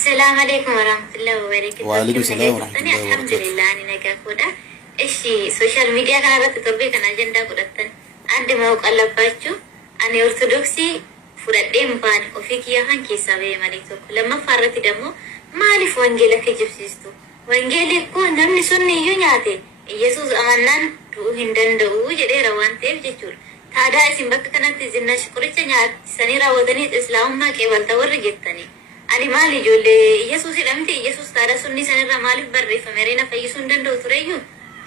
السلام عليكم ورحمة الله وبركاته. وعليكم السلام ورحمة الله وبركاته. الحمد لله أنا نجا كودا. إيشي سوشيال ميديا كنا بتطبيق كنا أجندة كودتن. عندي موقع الله باتشو. أنا أرثوذكسي فردين بان وفيك يا هان كيسا بيمانيتو. لما فارت دمو ما أعرف وانجيلا كجبسيستو. وانجيلا كون نمني سني يونياتي. يسوع أمانان روحندن دو جدي روان تيف جتور. ثادا اسم بك كنا تزيننا شكرتش نيات سنيرا ودني إسلام ما كيبل تور جتني. أنا مالي جولي يسوع سلامتي يسوع ترى سني سنيرا مالي بري فمرينا فيسوندن دو تريو.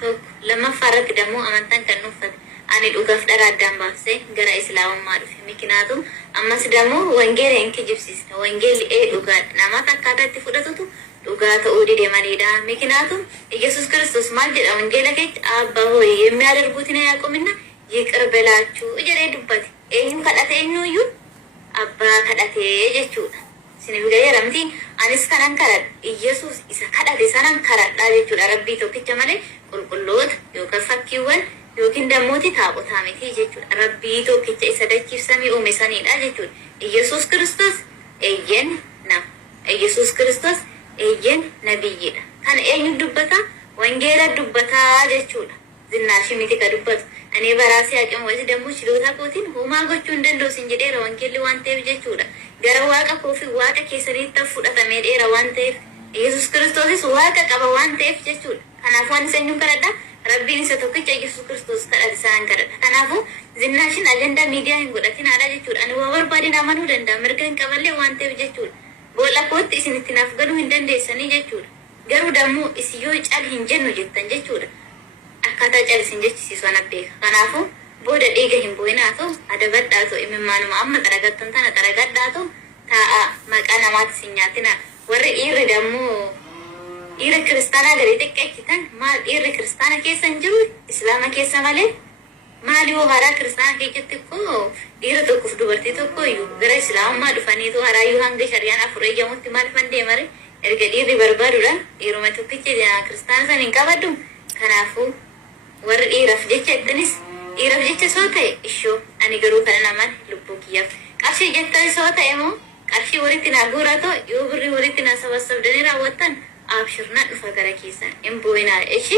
تو لما فارت دمو أمانتان كنوفد. أنا الأوقاف درا دام باسه جرا إسلام ما في مكيناتهم أما سدامو وانجيل إنك جبسيس وانجيل إيه لغات نما تكاتا تفرطتو لغات أودي دمانيدا مكيناتهم يسوع كريستوس مال جد وانجيل كيت أبا هو يميار ربوتنا ياكمنا يكربلاتشو جرا دبتي إيه كذا إنه يو أبا كذا تيجي سنبغي رمتي أنا سكران كرد يسوع إذا كذا سكران كرد لا يجوا ربي توكي جماله كل لود يوكفك كيوان yookiin dammooti taaphotaa miti jechuudha. Rabbii tokkicha isa dachiifsamii uume sanidha jechuudha. Iyyasuus Kiristoos eeyyen nama. Iyyasuus Kiristoos eeyyen nabiyyiidha. Kan eenyu dubbata? Wangeela dubbataa jechuudha. Zinnaashi miti ka dubbatu. Ani baraasii haqima wasi dammoo shiloota kootiin homaa gochuu hin danda'u sin jedheera wangeelli waan ta'eef jechuudha. Gara waaqa koo fi waaqa keessaniitti fudhatamee dheera waan ta'eef Iyyasuus Kiristoosis waaqa qaba waan ta'eef jechuudha. Kanaafuu ani eenyuun kadhadha? Rabbiin isa tokkicha Yesuus Kiristoos kadhate isaan kadhadha. Kanaafuu zinnaashin ajandaa miidiyaa hin godhatin haadha jechuudha. Ani waa barbaadeen amanuu danda'a. Mirga hin qaballee waan ta'eef jechuudha. Boolla kootti isin itti naaf galuu hin dandeessanii jechuudha. Garuu dammoo isin yoo cal hin jennu jettan jechuudha. Akkaataa cal isin jechisiisu ana beeka. Kanaafuu booda dhiiga hin bu'inaa ta'u adabadhaa ta'u imimmaanuma amma xaragattan tana xaragadhaa ta'u taa'a maqaa namaatti isin nyaatina. Warri dhiirri dammoo dhiira kiristaanaa gadi xiqqeessitan maal dhiirri kiristaana keessa hin jiru islaama keessa malee maal yoo haraa kiristaana keessatti koo dhiira tokkoof dubartii tokko iyyuu gara islaamummaa dhufaniitu haraayyuu hanga shari'aan afur eeyyamutti maal fan deemare erga dhiirri barbaaduudhaan dhiiruma tokkicha kiristaana san hin qabaddu. Kanaafuu warri dhiiraaf jecha ittanis dhiiraaf jecha soo ta'e ishoo ani garuu kana naman lubbuu kiyyaaf qarshii jettan soo ta'e moo qarshii walitti naa guuratoo yoo birrii walitti naa sabasabdanii raawwattan abshirna dhufa gara keessan hin bu'inaa ishi